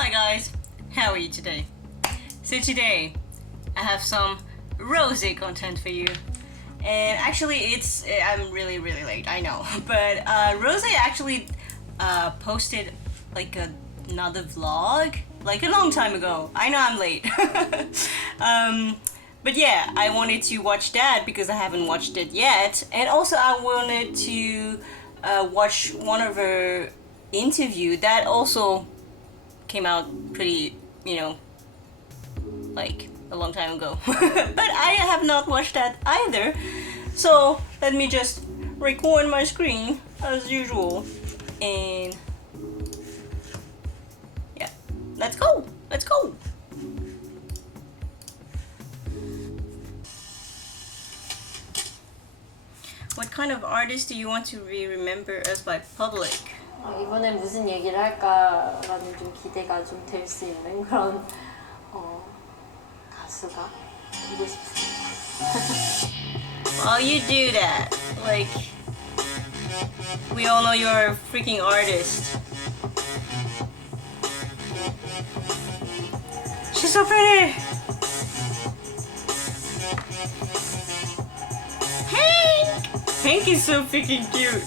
Hi guys, how are you today? So today I have some Rosé content for you, and actually I'm really late, I know, but Rosé actually posted like another vlog like a long time ago. I know I'm late. But yeah, I wanted to watch that because I haven't watched it yet, and also I wanted to watch one of her interview that also came out pretty, like a long time ago. But I have not watched that either. So let me just record my screen as usual, and yeah, let's go. What kind of artist do you want to be remembered as by public? 이번에 무슨 얘기를 할까라는 좀 기대가 좀 될 수 있는 그런 가수가 되고 싶습니다. Well, you do that. Like, we all know you're a freaking artist. She's so pretty. Hank is so freaking cute.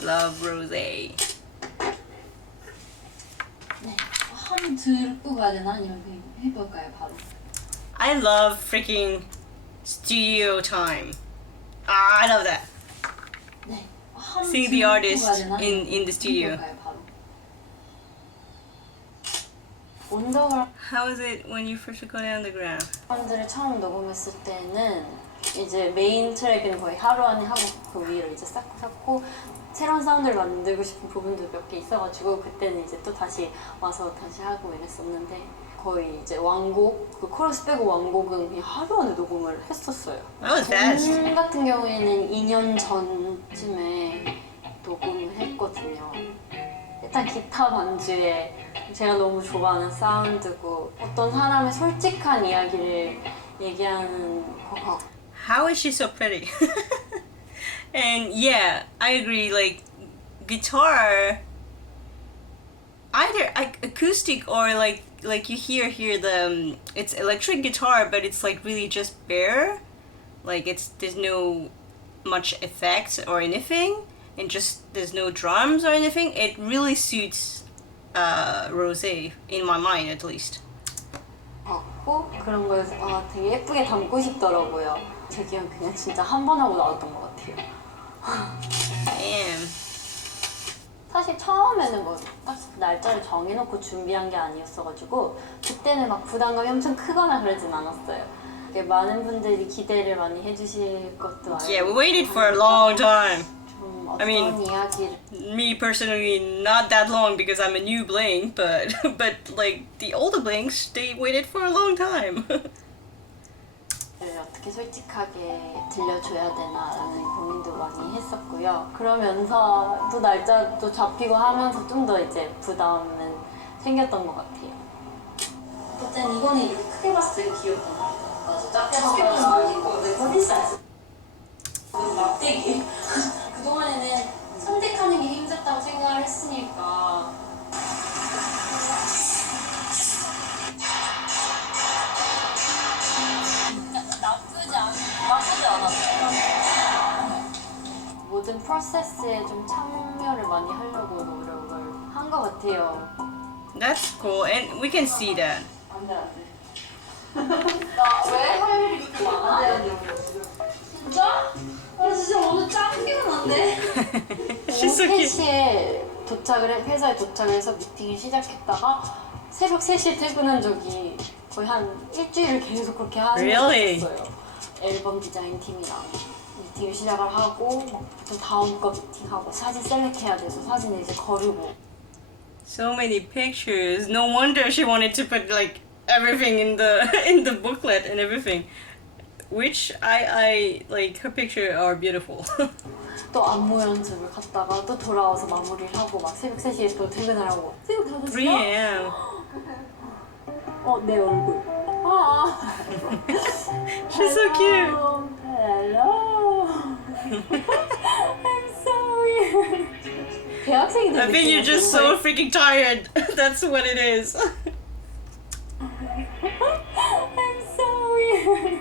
Love Rosé. 네, 한 듣고 가야 되나 아니면 그냥 해볼까요 바로? I love freaking studio time. I love that. 네, Seeing the artist in the studio. 원더걸 How is it when you first recorded on the ground? 밴드를 처음 녹음했을 때는 이제 메인 트랙은 거의 하루 안에 하고 그 위로 이제 쌓고 새로운 사운드를 만들고 싶은 부분도 몇 개 있어가지고 그때는 이제 또 다시 와서 다시 하고 이랬었는데 거의 이제 완곡 그 코러스 빼고 완곡은 그냥 하루 안에 녹음을 했었어요. 전 같은 경우에는 2년 전쯤에 녹음을 했거든요. 일단 기타 반주에 제가 너무 좋아하는 사운드고 어떤 사람의 솔직한 이야기를 얘기하는 것 같고. How is she so pretty? And yeah, I agree, like guitar, either acoustic or like you hear the it's electric guitar, but it's like really just bare, like there's no much effects or anything, and just there's no drums or anything. It really suits Rosé, in my mind at least. 그런 거에서 되게 예쁘게 담고 싶더라고요. 제 기억은 그냥 진짜 한 번 하고 나왔던 것 같아요. Damn. 사실 처음에는 뭐 딱 날짜를 정해놓고 준비한 게 아니었어가지고 그때는 막 부담감이 엄청 크거나 그러진 않았어요. 많은 분들이 기대를 많이 해주실 것도 알고. Yeah, we waited for a long time. I mean, me personally, not that long because I'm a new Blink, but like the older Blinks, they waited for a long time. 어떻게 솔직하게 들려줘야 되나라는 고민도 많이 했었고요. 그러면서 또 날짜도 잡히고 하면서 좀 더 이제 부담은 생겼던 것 같아요. 어쨌든 이거는 이렇게 크게 봤을 때 귀엽구나. 맞아, 작게 봤을 때 어디서 안 막대기. 그동안에는 선택하는 게 힘들다고 생각을 했으니까 나쁘지 않았어요. 모든 프로세스에 좀 참여를 많이 하려고 노력을 한 것 같아요. That's cool, and we can see that. 안 돼. 나 왜 할 일이 그렇게 많아? 진짜? 진짜 오늘 짱 피곤한데? She's so cute. 3시에 회사에 도착을 해서 미팅을 시작했다가 새벽 3시에 퇴근한 적이 거의 한 일주일을 계속 그렇게 하는 적이 있었어요. 앨범 디자인 팀이랑 미팅을 시작을 하고 또 다음 거 미팅하고 사진 셀렉해야 돼서 사진을 이제 거르고. So many pictures. No wonder she wanted to put like everything in the booklet and everything. Which I like, her picture are beautiful. 또 안무 연습을 갔다가 또 돌아와서 마무리를 하고 막 새벽 3시에 또 퇴근을 하고. 새벽 5시야? 3 a.m. 내 얼굴. She's so cute. Hello. I'm so weird. 대학생이 된 I think you're just so freaking tired. That's what it is. I'm so weird.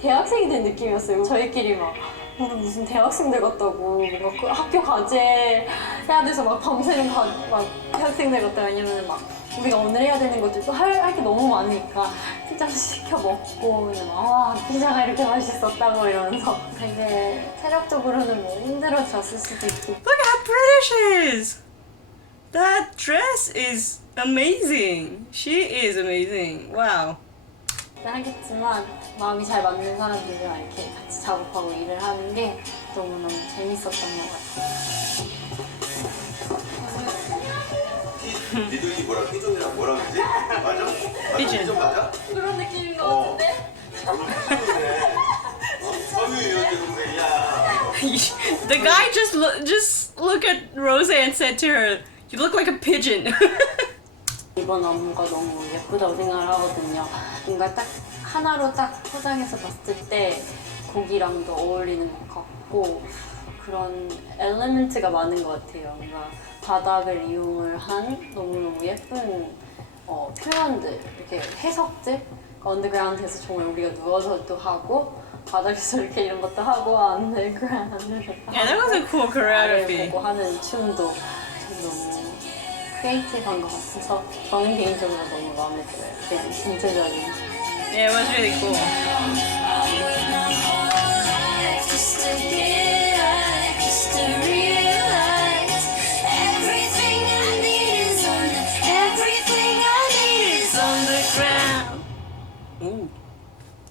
대학생이 된 느낌이었어요. 저희끼리 막 우리 무슨 대학생들 같다고 뭔가 그 학교 과제 해야 돼서 막 밤새는 막 대학생들 같다. 왜냐면 막 우리가 오늘 해야 되는 것들도 할 게 너무 많으니까 피자 시켜 먹고 그냥 막 피자가 이렇게 맛있었다고 이러면서 되게 체력적으로는 뭐 힘들어졌을 수도 있고. Look how pretty she is. That dress is amazing. She is amazing. Wow. 하겠지만 마음이 잘 맞는 사람들이랑 이렇게 같이 작업하고 일을 하는 게 너무너무 재밌었던 것 같아요. 니들이 뭐라 피존이랑 뭐라 그러지? 맞아? 피존. 피존 맞아? 그런 느낌인 것 같은데? 서유유한테 동생이야. The guy just look at Rosé and said to her, "You look like a pigeon." 이번 업무가 너무 예쁘다고 생각을 하거든요. 뭔가 딱 하나로 딱 포장해서 봤을 때 고기랑도 어울리는 것 같고 그런 엘리멘트가 많은 것 같아요. 뭔가 바닥을 이용을 한 너무너무 예쁜 표현들, 이렇게 해석들 언더그라운드에서 정말 우리가 누워서도 하고 바닥에서 이렇게 이런 것도 하고 언더그라운드에서 Yeah, that was a cool choreography. 보고 하는 춤도 너무 크리에이티브한 것 같아서 저는 개인적으로 너무 마음에 들어요. 그냥 전체적인. Yeah, it was really cool. Ooh,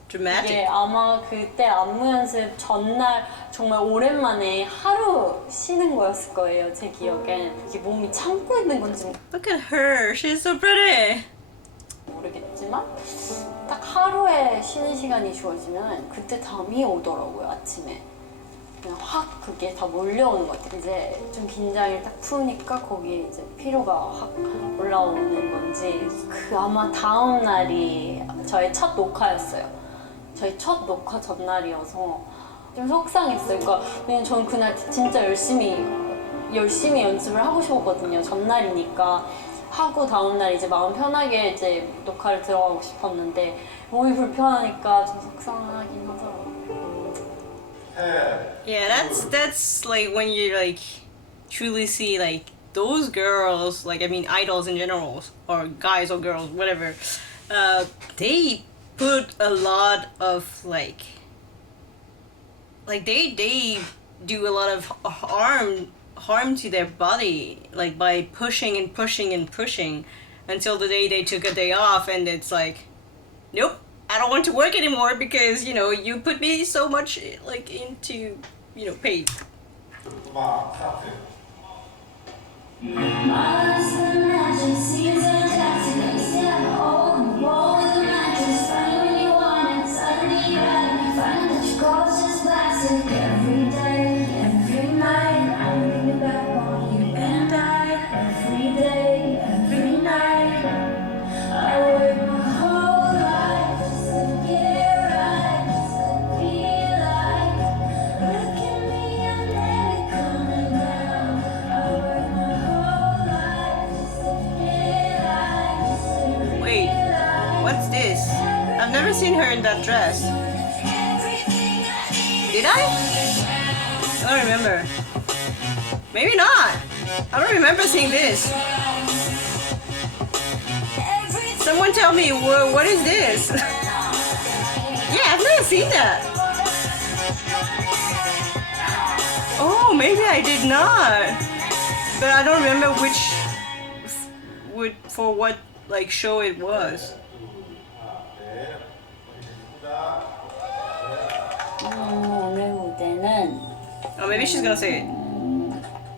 dramatic. 이게 아마 그때 안무 연습 전날 정말 오랜만에 하루 쉬는 거였을 거예요. 제 기억엔. 이게 몸이 참고 있는 건지 Look at her. She's so pretty. 모르겠지만 딱 하루에 쉬는 시간이 주어지면 그때 잠이 오더라고요. 아침에 그냥 확 그게 다 몰려오는 것 같아요. 이제 좀 긴장이 딱 푸니까 거기에 이제 피로가 확 올라오는 건지 그 아마 다음 날이 저의 첫 녹화였어요. 저희 첫 녹화 전날이어서 좀 속상했어요. 그러니까 왜냐면 저는 그날 진짜 열심히 연습을 하고 싶었거든요. 전날이니까. 하고 다음날 이제 마음 편하게 이제 녹화를 들어가고 싶었는데 몸이 불편하니까 좀 속상하긴 하더라고요. Yeah, that's like when you like truly see like those girls, like I mean idols in general, or guys or girls, whatever. They put a lot of like they do a lot of harm to their body, like by pushing and pushing and pushing until the day they took a day off and it's like, nope, I don't want to work anymore because, you know, you put me so much like into, you know, paid. Wait, what's this? I've never seen her in that dress. Did I? I don't remember. Maybe not. I don't remember seeing this. Someone tell me, what is this? Yeah, I've never seen that. Oh, maybe I did not. But I don't remember for what like show it was. 오늘 무대는 Oh, maybe she's gonna say it.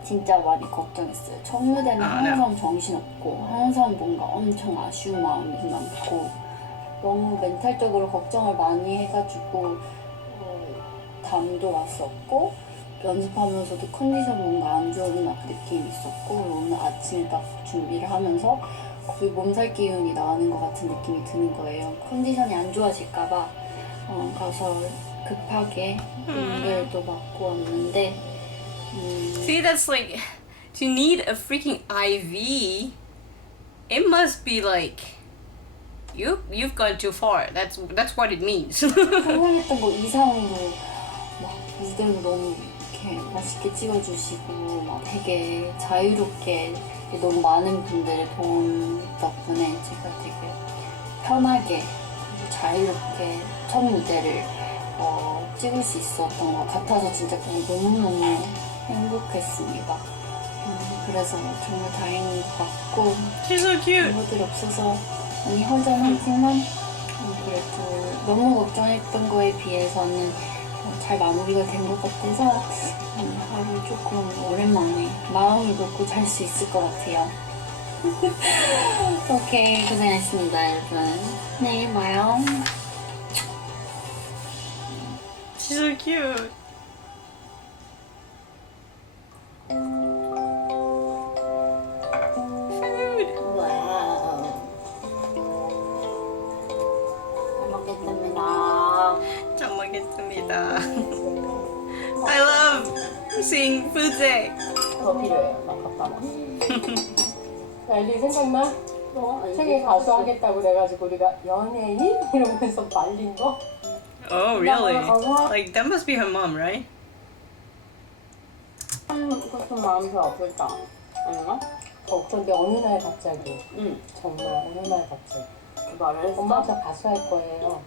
진짜 많이 걱정했어요. 첫 무대는 항상 정신없고 항상 뭔가 엄청 아쉬운 마음이 많고 너무 멘탈적으로 걱정을 많이 해가지고 담도 왔었고 연습하면서도 컨디션 뭔가 안 좋은 느낌이 있었고 오늘 아침에 딱 준비를 하면서 거의 몸살 기운이 나는 것 같은 느낌이 드는 거예요. 컨디션이 안 좋아질까봐 가서 급하게 연결도 받고 왔는데 See, that's like to need a freaking IV, it must be like you've gone too far. That's what it means. 생각했던 거 이상으로 막 무대로 너무 이렇게 맛있게 찍어주시고 막 되게 자유롭게 너무 많은 분들의 도움 덕분에 제가 되게 편하게 그리고 자유롭게 첫 무대를 찍을 수 있었던 것 같아서 진짜 그게 너무너무 행복했습니다. 그래서 정말 다행인 것 같고 She's so cute. 멤버들이 없어서 많이 허전하지만 그래도 너무 걱정했던 거에 비해서는 잘 마무리가 된 것 같아서 하루 조금 오랜만에 마음을 놓고 잘 수 있을 것 같아요. 오케이, 고생했습니다 여러분. 내일 봐요. She's so cute. Food. 와우. 잘 먹겠습니다. 잘 먹겠습니다. I love seeing food day. 더 필요해요. 나 갔다 와. 엘리 생각나? 생애 가수 하겠다고 그래가지고 우리가 연예인? 이러면서 말린 거? Oh, really? Like that must be her mom, right? 그것도 마음이 아프다. 아닌가? 근데 어느 날 갑자기 정말 어느 날 갑자기 그 말을 했어? 엄마 저 가수 할 거예요.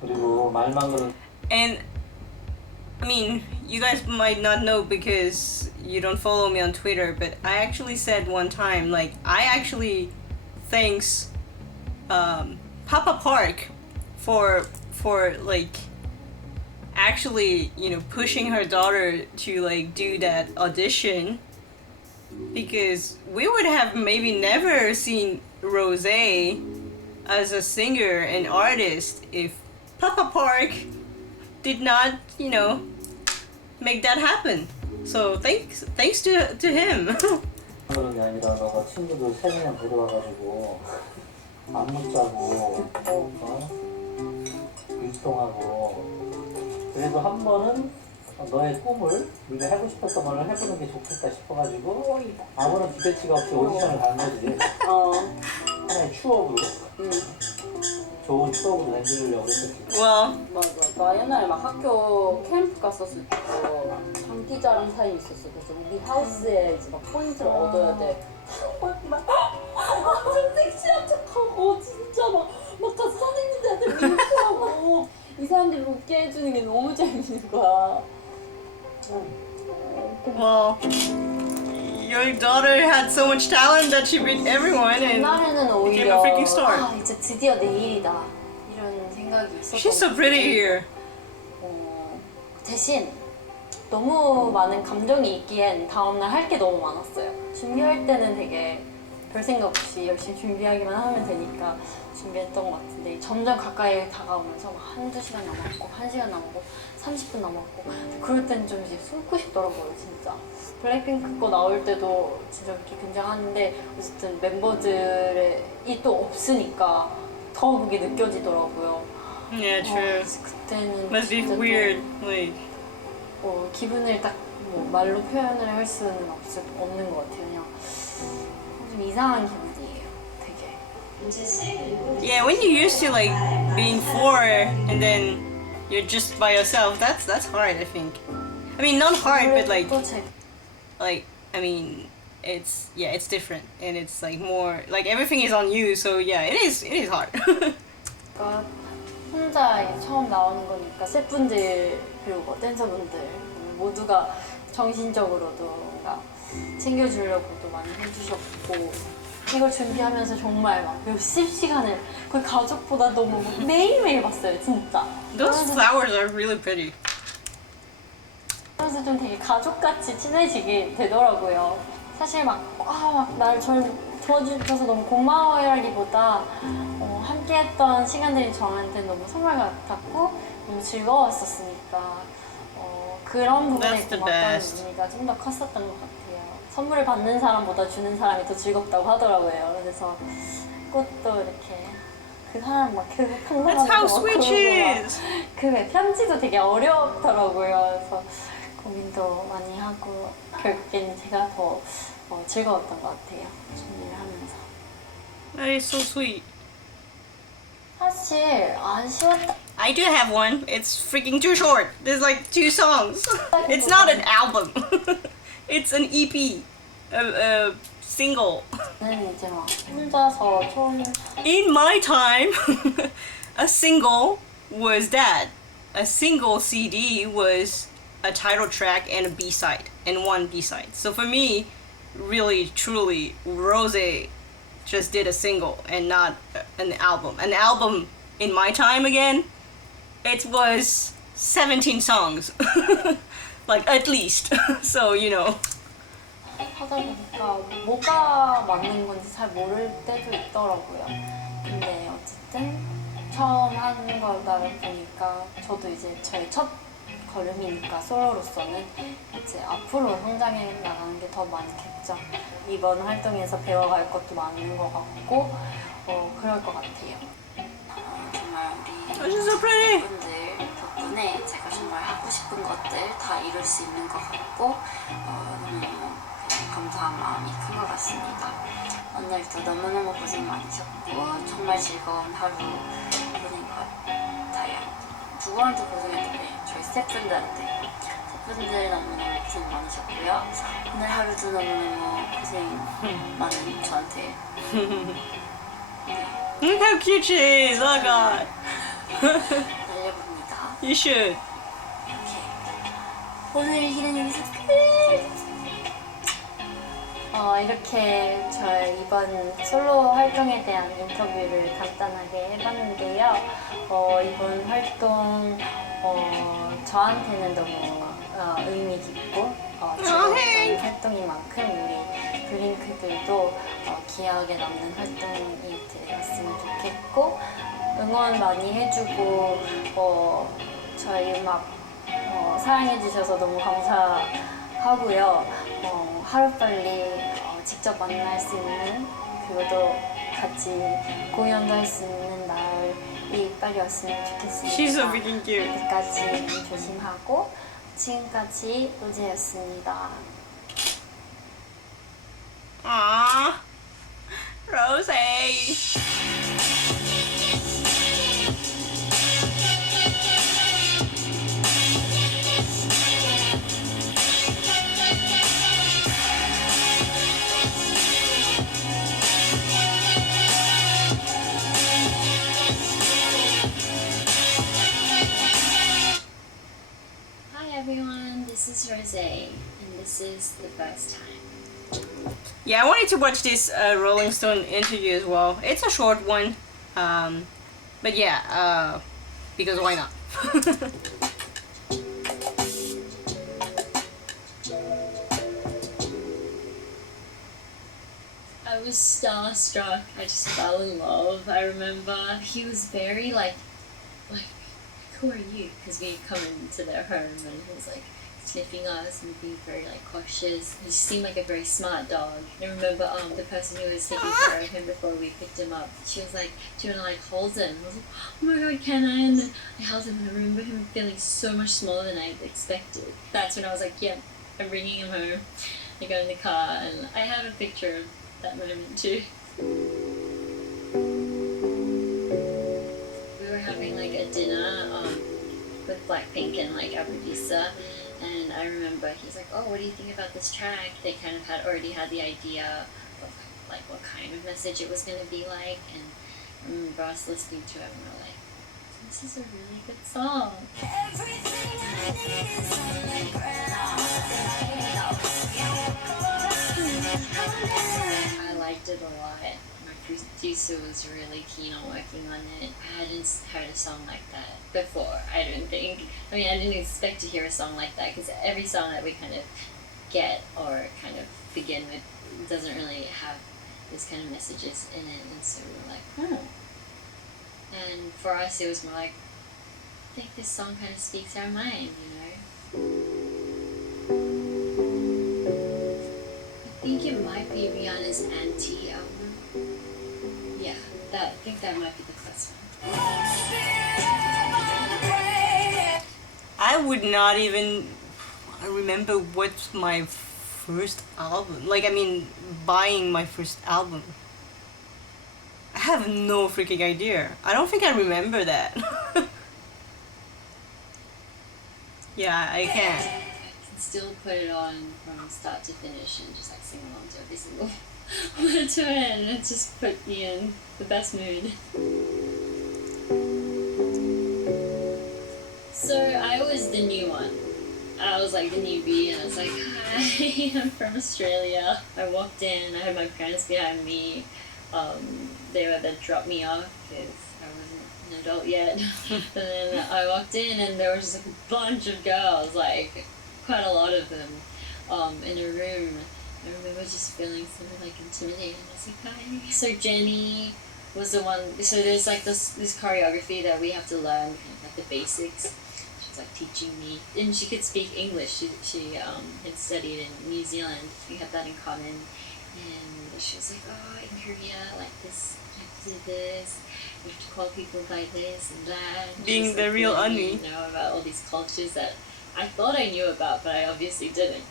그리고 말만 그런 And I mean, you guys might not know because you don't follow me on Twitter, but I actually said one time, like, I actually thanks Papa Park for like actually, you know, pushing her daughter to like do that audition, because we would have maybe never seen Rosé as a singer and artist if Papa Park did not, you know, make that happen. So thanks to him. 그런 게 아니라 너가 친구들 3명 데려와가지고 안무 짜고 일동하고 그래도 한 번은 너의 꿈을 네가 하고 싶었던 걸 해보는 게 좋겠다 싶어가지고 아무런 기대치가 없이 오디션을 가는 거지. 하나의 추억으로 좋은 추억으로 남기려고 했었지. Well, 맞아. 나 옛날에 막 학교 캠프 갔었을 때 장기자랑 사인 있었어. 그래서 우리 하우스에 이제 막 포인트를 얻어야 돼. 막 완전 섹시한 척하고 진짜 막 가서 선생님들한테 윙크하고 이 사람들을 웃게 해주는 게 너무 재밌는 거야. well, your daughter had so much talent that she beat everyone, and 그날에는 became a 오히려 freaking star. 아 이제 드디어 내일이다 이런 생각이 있었던 She's so pretty here. 대신 너무 많은 감정이 있기엔 다음날 할 게 너무 많았어요. 준비할 때는 되게 별 생각 없이 열심히 준비하기만 하면 되니까 준비했던 것 같은데 점점 가까이 다가오면서 막 한두 시간 남았고 1시간 남았고 30분 남았고 그럴 때는 좀 이제 숨고 싶더라고요 진짜. 블랙핑크 거 나올 때도 진짜 이렇게 긴장하는데 어쨌든 멤버들이 또 없으니까 더 그게 느껴지더라고요. Yeah, true. 그때는 Must be 진짜 또 weird. Like, 기분을 딱 뭐 말로 표현을 할 수는 없는 것 같아요. 그냥 좀 이상한 기분이에요. 되게. yeah, when you're used to like being four and then you're just by yourself, that's hard. I think. I mean, not hard, but like I mean, it's different, and it's like more like everything is on you. So yeah, it is hard. 그러니까 혼자 이제 처음 나오는 거니까 셰프분들 그리고 댄서분들 모두가 정신적으로도 뭔가 챙겨주려고도 많이 해주셨고 이걸 준비하면서 정말 막 몇십 시간을 거의 가족보다 너무 막 매일매일 봤어요 진짜. Those flowers are really pretty. 그래서 좀 되게 가족같이 친해지게 되더라고요. 사실 날 도와주셔서 너무 고마워요라기보다 함께했던 시간들이 저한테 너무 선물 같았고 너무 즐거웠었으니까 그런 부분에 That's the 고맙다는 best. 의미가 좀 더 컸었던 것 같아요. 선물을 받는 사람보다 주는 사람이 더 즐겁다고 하더라고요. 그래서 꽃도 이렇게 그 사람 막 계속 That's how sweet she is. 그 편지도 되게 어렵더라고요. 그래서 고민도 많이 하고 결국에는 제가 더 즐거웠던 것 같아요. 준비를 하면서. That is so sweet. 사실 안 쉬웠다. I do have one. It's freaking too short. There's like 2 songs. It's not an album. It's an EP. A single. 는 이제 막 혼자서 좀 In my time, a single was that. A single CD was a title track and a B-side, and one B-side. So for me, really, truly, Rosé just did a single and not an album. An album, in my time again, it was 17 songs. Like, at least. So, you know. 하다 보니까 뭐가 맞는 건지 잘 모를 때도 있더라고요. 근데 어쨌든 처음 하는 거다 보니까 저도 이제 저의 첫 걸음이니까 솔로로서는 이제 앞으로 성장해 나가는 게 더 많겠죠. 이번 활동에서 배워갈 것도 많은 것 같고 그럴 것 같아요. 정말 Oh, 우리 she's so pretty. 분들 덕분에 제가 정말 하고 싶은 것들 다 이룰 수 있는 것 같고 너무 감사한 마음이 큰 것 같습니다. 오늘도 너무너무 고생 많으셨고 정말 즐거운 하루 보낸 것 같아요. 누구한테 고생했는데 저희 스태프분들한테 스태프분들 너무너무 고생 많으셨고요. 오늘 하루도 너무너무 고생 많은 저한테 Look how cute she is. Oh god. 날려봅니다. You should. 오늘 일은 여기서 끝! 이렇게 저의 이번 솔로 활동에 대한 인터뷰를 간단하게 해봤는데요. 이번 활동 저한테는 너무 의미 깊고 즐거운 활동인 만큼 우리 블링크들도 기억에 남는 활동이 되었으면 좋겠고 응원 많이 해주고 저희 음악 사랑해주셔서 너무 감사하고요. 하루빨리 직접 만날 수 있는 그리고 또 같이 공연도 할 수 있는 날이 빨리 왔으면 좋겠습니다. She's so freaking cute. 그때까지 조심하고 지금까지 로제였습니다. Aww. Rosé. Hi everyone, this is Rosé, and this is the first time. Yeah, I wanted to watch this Rolling Stone interview as well. It's a short one, but yeah, because why not? I was starstruck. I just fell in love. I remember he was very like, who are you? Because we come into their home and he was like sniffing us and being very like cautious. He seemed like a very smart dog. I remember the person who was taking care of him before we picked him up. She was like, "Do you want to like hold him?" I was like, "Oh my god, can I?" And then I held him and I remember him feeling so much smaller than I expected. That's when I was like, "Yeah, I'm bringing him home." I got in the car and I have a picture of that moment too. We were having like a dinner with Blackpink and like our producer, and I remember he's like, "Oh, what do you think about this track?" They kind of had already had the idea of like what kind of message it was going to be like, and I remember us listening to it and we're like, "This is a really good song." I liked it a lot. My producer was really keen on working on it. I hadn't heard a song like that before, I don't think. I mean, I didn't expect to hear a song like that because every song that we kind of get or kind of begin with doesn't really have this kind of messages in it, and so we were like, And for us, it was more like, I think this song kind of speaks our mind, you know? I think it might be Rihanna's Anti album. Yeah, I think that might be the first one. I would not even remember what my first album. Like, I mean, buying my first album. I have no freaking idea. I don't think I remember that. Yeah, I can. I can still put it on from start to finish and just like sing along to every single word to it, and it just put me in the best mood. So I was the new one. I was like the newbie, and I was like, hi, I'm from Australia. I walked in, I had my parents behind me. They were there to drop me off because I wasn't an adult yet. And then I walked in, and there was just like a bunch of girls, like quite a lot of them, in a room. I remember just feeling sort of like intimidated. I was like, hi. So Jenny was the one. So there's like this choreography that we have to learn, kind of like the basics. Like teaching me, and she could speak English. She had studied in New Zealand. We had that in common, and she was like, oh, in Korea, like this, you have to do this, you have to call people by this and that. And Being just, the like, real letting Annie. me know about all these cultures that I thought I knew about, but I obviously didn't.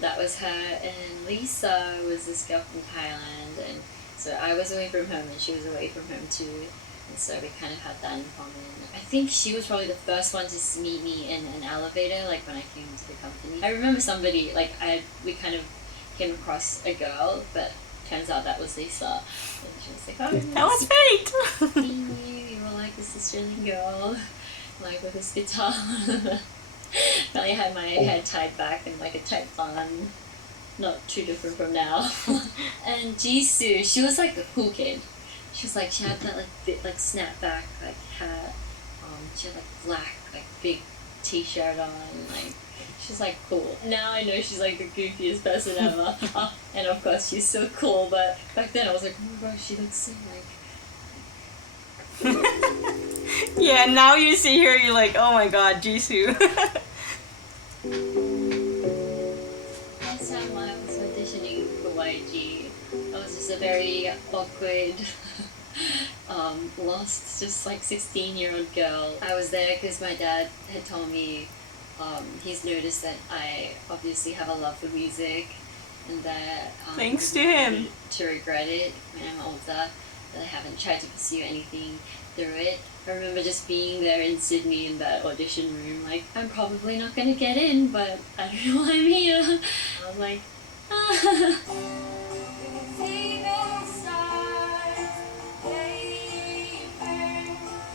That was her, and Lisa was this girl from Thailand, and so I was away from home, and she was away from home too. And so we kind of had that in common. I think she was probably the first one to meet me in an elevator, like when I came to the company. I remember somebody, like we kind of came across a girl, but turns out that was Lisa. And she was like, oh, That was fate! seeing you were like this Australian girl, like with this guitar. I had my hair tied back in like a tight bun. Not too different from now. And Jisoo, she was like a cool kid. She was like, she had that like bit like snapback like hat. She had like black like big t-shirt on. Like she's like cool. Now I know she's like the goofiest person ever. And of course she's so cool. But back then I was like, oh my gosh, she looks so like. Yeah, now you see her, you're like, oh my god, Jisoo. Last time I was auditioning for YG, I was just a very awkward, lost, just like 16-year-old girl. I was there because my dad had told me he's noticed that I obviously have a love for music, and that Thanks to him. to regret it when I'm older, that I haven't tried to pursue anything through it. I remember just being there in Sydney in that audition room, like, I'm probably not gonna get in, but I don't know why I'm here. I was like, ah.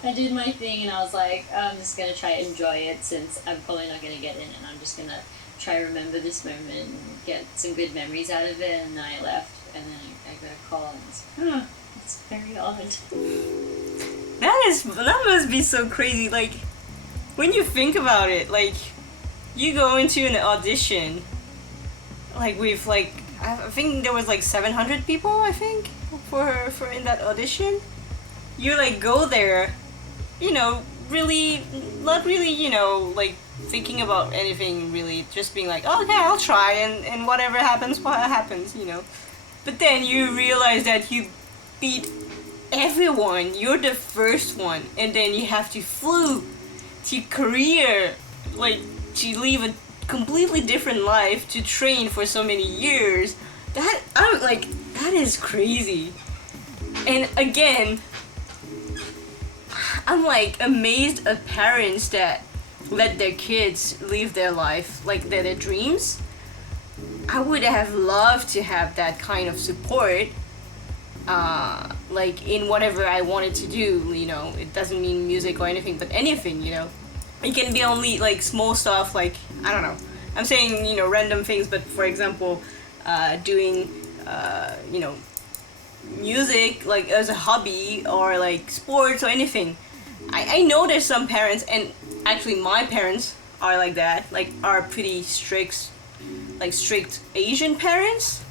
I did my thing, and I was like, I'm just gonna try to enjoy it since I'm probably not gonna get in, and I'm just gonna try to remember this moment and get some good memories out of it. And then I left, and then I got a call, and I was like, it's very odd. That must be so crazy. Like, when you think about it, like, you go into an audition, like with like, I think there was like 700 people, I think, for in that audition. You like go there, you know, really, not really, you know, like thinking about anything really, just being like, oh, okay, I'll try, and whatever happens, what happens, you know. But then you realize that you beat everyone, you're the first one, and then you have to flew to Korea, like to live a completely different life, to train for so many years. That is crazy. And again, I'm like amazed at parents that let their kids live their life, like their dreams. I would have loved to have that kind of support, like in whatever I wanted to do, you know. It doesn't mean music or anything, but anything, you know. It can be only like small stuff, like, I don't know. I'm saying, you know, random things, but for example, doing, you know, music like as a hobby, or like sports or anything. I know there's some parents, and actually my parents are like that, like are pretty strict, like strict Asian parents.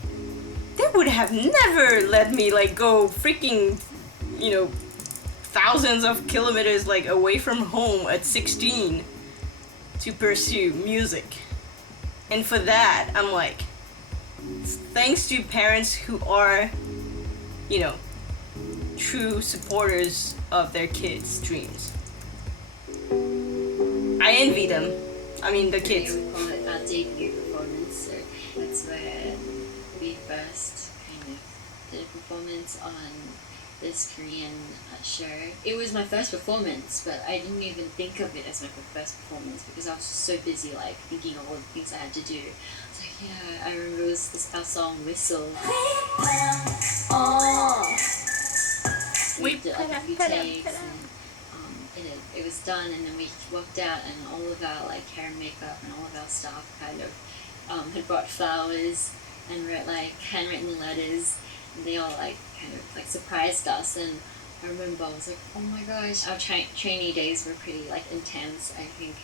They would have never let me like go freaking, you know, thousands of kilometers like away from home at 16 to pursue music. And for that, I'm like, thanks to parents who are, you know, true supporters of their kids' dreams. I envy them. I mean, the kids. We call it our debut performance. So kind of did a performance on this Korean show. It was my first performance, but I didn't even think of it as my first performance because I was just so busy like thinking of all the things I had to do. It's like, yeah, I remember it was our song Whistle. We did like a few takes and it was done, and then we walked out and all of our like hair and makeup and all of our staff kind of had brought flowers and wrote like handwritten letters, and they all like kind of like surprised us. And I remember I was like, oh my gosh, our trainee days were pretty like intense. I think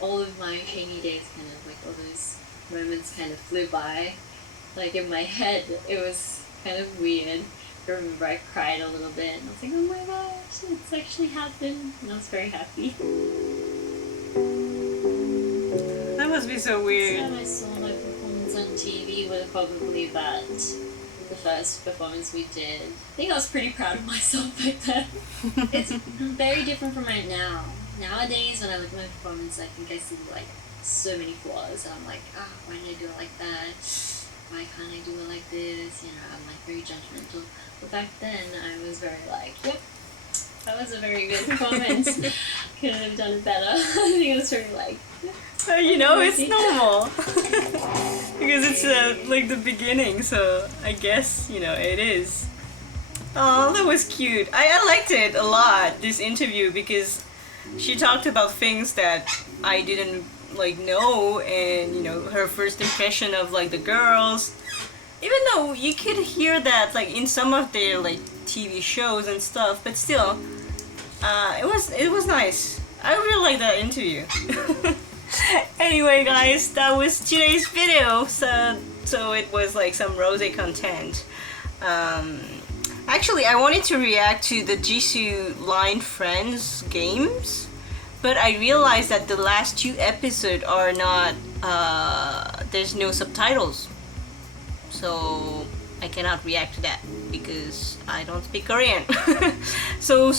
all of my trainee days kind of like all those moments kind of flew by. Like in my head, it was kind of weird. I remember I cried a little bit and I was like, oh my gosh, it's actually happened, and I was very happy. That must be so weird. The time I saw my performance on TV was probably about the first performance we did. I think I was pretty proud of myself back then. It's very different from right now. Nowadays, when I look at my performance, I think I see like so many flaws, and I'm like, why did I do it like that? Why can't I do it like this? You know, I'm like very judgmental. But back then, I was very like, yep, that was a very good performance. Couldn't have done it better. I think it was very like, You know, it's normal. Because it's like the beginning, so I guess, you know, it is. Oh, that was cute. I liked it a lot, this interview, because she talked about things that I didn't like know, and you know, her first impression of like the girls. Even though you could hear that like in some of their like TV shows and stuff, but still, it was nice. I really like that interview. Anyway, guys, that was today's video. So it was like some Rosé content. Actually, I wanted to react to the Jisoo Line Friends games, but I realized that the last 2 episodes are not, there's no subtitles. So I cannot react to that because I don't speak Korean. so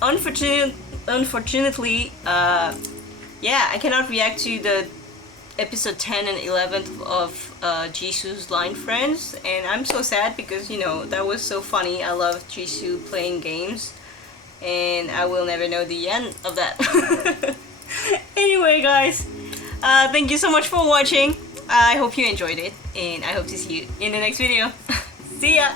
unfortunately, yeah, I cannot react to the episode 10 and 11 of Jisoo's Line Friends, and I'm so sad because, you know, that was so funny. I love Jisoo playing games, and I will never know the end of that. Anyway, guys, thank you so much for watching. I hope you enjoyed it, and I hope to see you in the next video. See ya!